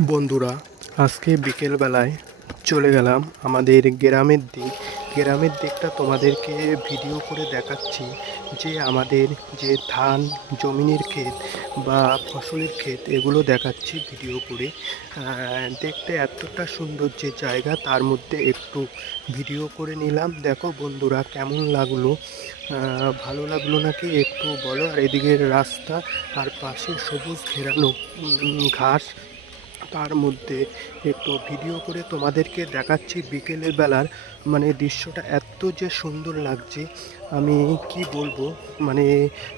বন্ধুরা, আজকে বিকেলবেলায় চলে গেলাম আমাদের গ্রামের দিকটা তোমাদেরকে ভিডিও করে দেখাচ্ছি। যে আমাদের যে ধান জমিনের ক্ষেত বা ফসলের ক্ষেত এগুলো দেখাচ্ছি ভিডিও করে। দেখতে এতটা সুন্দর যে জায়গা, তার মধ্যে একটু ভিডিও করে নিলাম। দেখো বন্ধুরা, কেমন লাগলো? ভালো লাগলো নাকি একটু বলো। আর এদিকের রাস্তা আর পাশে সবুজ ঘেরানো ঘাস, তার মধ্যে একটু ভিডিও করে তোমাদেরকে দেখাচ্ছি বিকেলের বেলার। মানে দৃশ্যটা এত যে সুন্দর লাগছে, আমি কি বলবো। মানে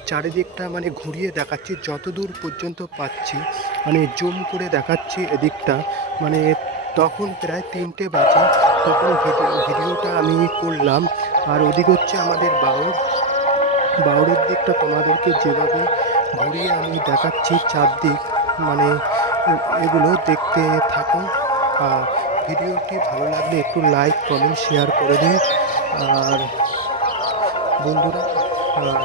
চারিদিকটা মানে ঘুরিয়ে দেখাচ্ছি যতদূর পর্যন্ত পাচ্ছি, মানে জুম করে দেখাচ্ছি এদিকটা। মানে তখন প্রায় 3টে বাজে, তখন ভিডিওটা আমি করলাম। আর ওদিক হচ্ছে আমাদের বাউরের দিকটা তোমাদেরকে যেভাবে ঘুরিয়ে আমি দেখাচ্ছি চারদিক, মানে এগুলো দেখতে থাকুন। আর ভিডিওটি ভালো লাগলে একটু লাইক কমেন্ট শেয়ার করে দিন। আর বন্ধুরা, আহ,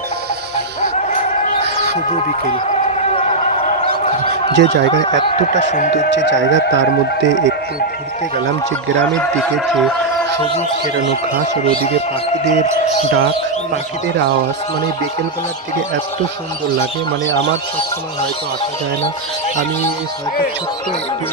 শুভ বিকেল। যে জায়গায় এতটা সুন্দর যে জায়গা, তার মধ্যে একটু ঘুরতে গেলাম। যে গ্রামের দিকে যে সবুজ ঘেরানো ঘাস, আর ওদিকে পাখিদের ডাক, পাখিদের আওয়াজ, মানে বিকেলবেলার দিকে এত সুন্দর লাগে। মানে আমার সবসময় হয়তো আসা যায় না। আমি হয়তো ছোট্ট একটি